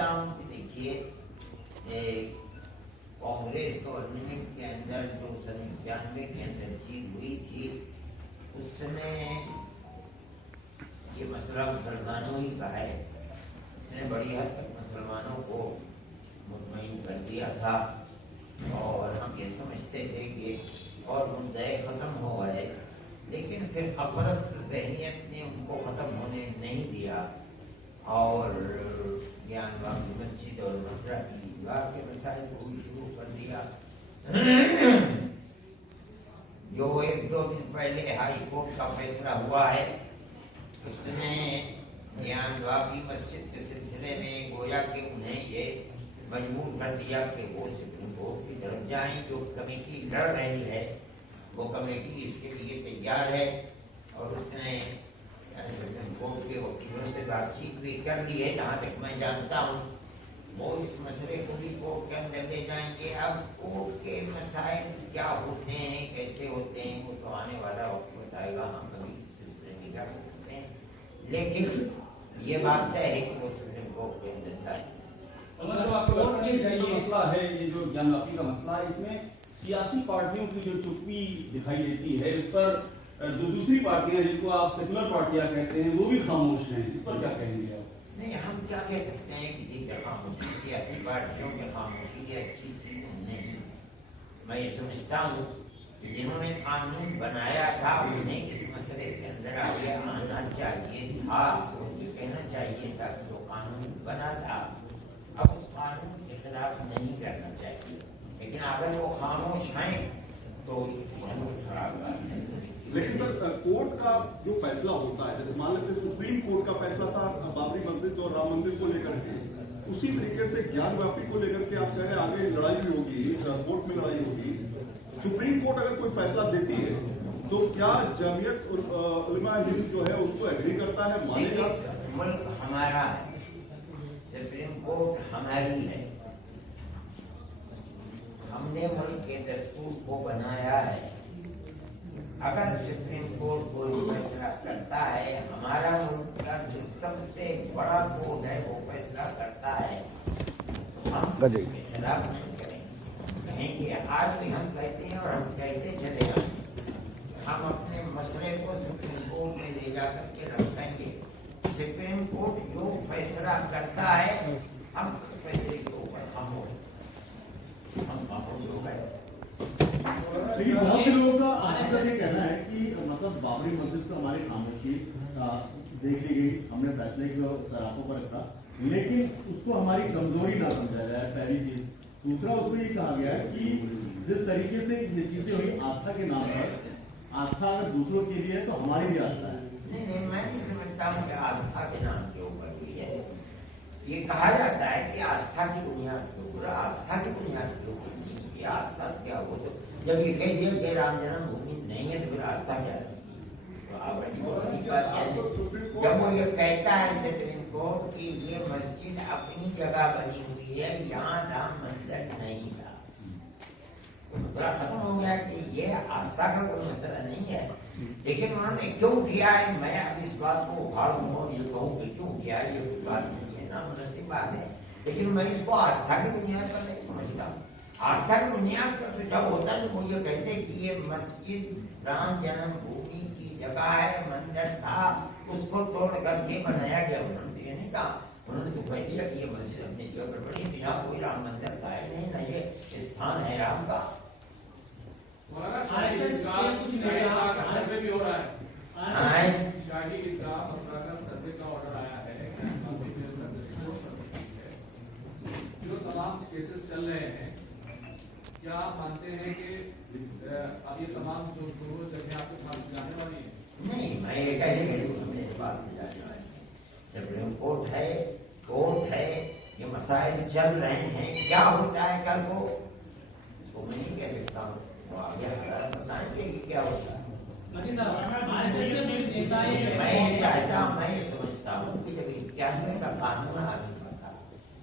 समझता हूँ कि देखिए कांग्रेस गवर्नमेंट के अंदर जो 91 के अंदर जीत हुई थी उस समय ये मसला मुसलमानों ही का है। इसने बड़ी हद तक मुसलमानों को मुतमईन कर दिया था और हम ये समझते थे कि और मुद्दे ख़त्म हो गए, लेकिन फिर अपरस्त ज़हनियत ने उनको ख़त्म होने नहीं दिया और ज्ञानबाग की मस्जिद और मथुरा की ईदगाह के मसाइल को भी शुरू कर दिया। जो 1-2 दिन पहले हाई कोर्ट का फैसला हुआ है उसमें ज्ञानबाग की मस्जिद के सिलसिले में गोया कि उन्हें ये मजबूर कर दिया कि वो सुप्रीम कोर्ट की तरफ जाएं। जो कमेटी लड़ रही है वो कमेटी इसके लिए तैयार है और उसने सुप्रीम कोर्ट के वकीलों से बातचीत भी कर ली है। जहाँ तक मैं जानता हूँ वो इस मसले को भी कोर्ट के अंदर ले जाएंगे। अब कोर्ट के मसाइल क्या होते हैं, कैसे होते हैं, वो तो आने वाला वक्त बताएगा। हम कभी इस सिलसिले में क्या कर सकते हैं, लेकिन ये बात तय है कि वो सुप्रीम कोर्ट के अंदर जाए। जो आपको लगता है ये मसला है, ये जो ज्ञानवापी का मसला है, इसमें सियासी पार्टियों की जो चुप्पी दिखाई देती है, इस पर जो दूसरी पार्टियां जिनको आप सेकुलर पार्टियां कहते हैं वो भी खामोश हैं, इस पर क्या कहेंगे आप? नहीं, हम क्या कह सकते हैं किसी की खामोशी, सियासी पार्टियों की खामोशी ये अच्छी चीज नहीं। मैं ये समझता हूँ कि जिन्होंने कानून बनाया था उन्हें इस मसले के अंदर आगे आना चाहिए था, उनको कहना चाहिए था कि जो कानून बना था अब उस कानून के खिलाफ नहीं करना चाहिए। लेकिन अगर वो खामोश हैं तो खराब बात है। लेकिन सर कोर्ट का जो फैसला होता है, जैसे मान लेते सुप्रीम कोर्ट का फैसला था बाबरी मस्जिद और राम मंदिर को लेकर के, उसी तरीके से ज्ञानवापी को लेकर के आप कह रहे हैं आगे लड़ाई भी होगी, कोर्ट में लड़ाई होगी। सुप्रीम कोर्ट अगर कोई फैसला देती है तो क्या जमीयत उलमा हिंद जो है उसको एग्री करता है, मानेगा? मुल्क हमारा है, सुप्रीम कोर्ट हमारी है, हमने मुल्क के दस्तूर को बनाया है। अगर सुप्रीम कोर्ट कोई फैसला करता है, हमारा मुल्क का जो सबसे बड़ा कोर्ट है वो फैसला करता है, हम उसके खिलाफ नहीं कहेंगे। आज भी हम कहते हैं और हम कहते चले जाएंगे, हम अपने मसले को सुप्रीम कोर्ट में ले जाकर के रखेंगे। सुप्रीम कोर्ट जो फैसला करता है हम उस फैसले के ऊपर खामोश हो गए। लेकिन बहुत से लोगों का ऐसा ये कहना है कि मतलब बाबरी मस्जिद को हमारी खामोशी देख ली गई, हमने फैसले को सरापों पर रखा, लेकिन उसको हमारी कमजोरी ना समझा जाए, पहली चीज। दूसरा उसमें ये कहा गया है कि जिस तरीके से ये चीजें हुई आस्था के नाम पर, आस्था अगर दूसरों के लिए है तो हमारी भी आस्था है। नहीं, मैं नहीं समझता हूँ कि आस्था के नाम के ऊपर हुई है। ये कहा जाता है कि आस्था की बुनियाद के ऊपर, आस्था की बुनियाद के ऊपर नहीं। आस्था क्या, वो तो जब ये कह दिया कि राम जन्मभूमि नहीं है तो फिर आस्था क्या है? तो आप जब वो ये कहता है सुप्रीम कोर्ट कि ये मस्जिद अपनी जगह बनी हुई है, यहाँ राम मंदिर नहीं था, तो मतलब खत्म हो गया कि ये आस्था का कोई मसला नहीं है। लेकिन उन्होंने क्यों किया है, मैं अब इस बात को उखाड़ूंगा और ये कहूँ कि क्यों किया है, ये कोई बात नहीं है, ना मुनासिब बात है। लेकिन मैं इसको आस्था की बुनियाद पर नहीं समझता। आस्था की बुनियाद पर तो जब होता है तो वो ये कहते हैं कि ये मस्जिद राम जन्मभूमि की जगह है, मंदिर था, उसको तोड़ करके बनाया गया। उन्होंने ये नहीं कहा, उन्होंने तो कह दिया कि ये मस्जिद अपनी जगह पर बनी, तो यहाँ कोई राम मंदिर था ही नहीं, ना ये स्थान है राम का। कुछ नहीं रहा, सर्वे भी हो रहा है, शाही ईदगाह मथुरा का सर्वे का ऑर्डर आया है, जो तमाम केसेस चल रहे हैं, क्या आप मानते हैं कि अब ये तमाम जो जगह आपके पास जाने वाली है? नहीं, मैं ये कहेंगे हमने इस बात से जाने वाले हैं। सुप्रीम कोर्ट है, कोर्ट है, ये मसाइल चल रहे हैं, क्या होता है कल को इसको मैं नहीं कह सकता हूँ, वो आगे बताएंगे कि क्या होता है। मैं ये चाहता हूँ, मैं ये समझता हूँ कि जब 91 का कानून आ चुका था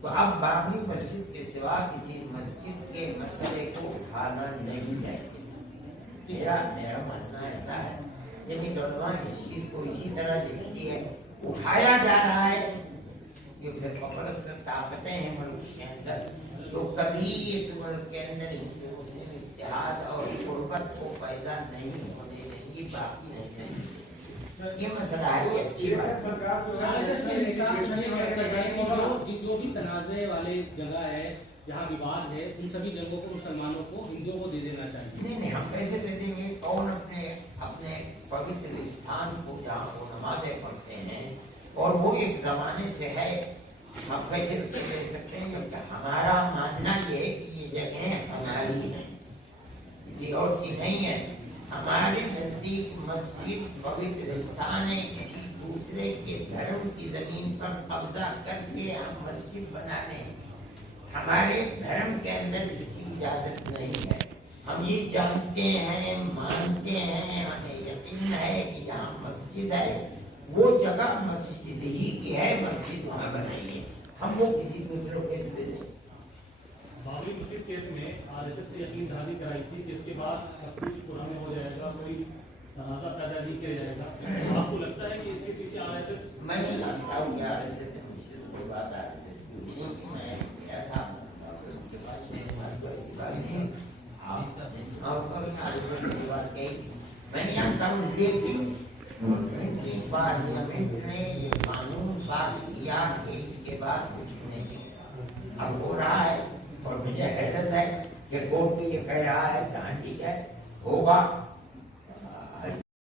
तो अब बाबरी मस्जिद के सिवा किसी मस्जिद के मसले को उठाना नहीं चाहिए। मेरा मानना ऐसा है। जब इस चीज को इसी तरह देखती है, उठाया जा रहा है ये जबरदस्त ताकतें हैं मुल्क के अंदर, तो कभी इस मुल्क के अंदर हिंदू मुस्लिम इत्तेहाद और गुर्बत को पैदा नहीं होने देंगी, बाकी नहीं देंगी। ये मसला है, ये अच्छी बात है। सरकार जो है RSS के नेता ये कहते हैं कि जो भी तनाज़े वाले जगह है, जहाँ विवाद है, उन सभी जगहों को मुसलमानों को, हिंदुओं को दे देना चाहिए। नहीं नहीं, हम कैसे दे देंगे? कौन अपने अपने पवित्र स्थान को जहाँ वो नमाजें पढ़ते हैं और वो एक जमाने से है, हम कैसे उसे दे सकते हैं? क्योंकि हमारा मानना ये है कि ये जगह हमारी है, किसी और की नहीं है। हमारे नजदीक मस्जिद पवित्र स्थान है, किसी दूसरे के धर्म की जमीन पर कब्जा करके हम मस्जिद बना लें, हमारे धर्म के अंदर इसकी इजाजत नहीं है। हम ये जानते हैं, मानते हैं, हमें यकीन है कि जहाँ मस्जिद है वो जगह मस्जिद ही की है, मस्जिद वहाँ बनाइए, हम वो किसी दूसरे को कैसे दे दें? बाबरी मस्जिद केस में RSS से यकीन दहानी कराई थी कि इसके बाद सब कुछ पुराने हो जाएगा, कोई तनाज़ा पैदा नहीं किया जाएगा। आपको लगता है कि इसके पीछे RSS? मैं नहीं जानता हूँ कि RSS से मुझसे कोई बात RSS की हुई नहीं, कि मैं गया था उनके पास, मेरे साथ कोई ऐसी बात नहीं। आप कभी RSS की बात कही मैं नहीं जानता हूँ, लेकिन पार्लियामेंट ने ये कानून पास किया कि इसके बाद कुछ नहीं अब हो रहा है, और मुझे हैरत है कि कोर्ट भी ये कह रहा है, जहाँ ठीक है होगा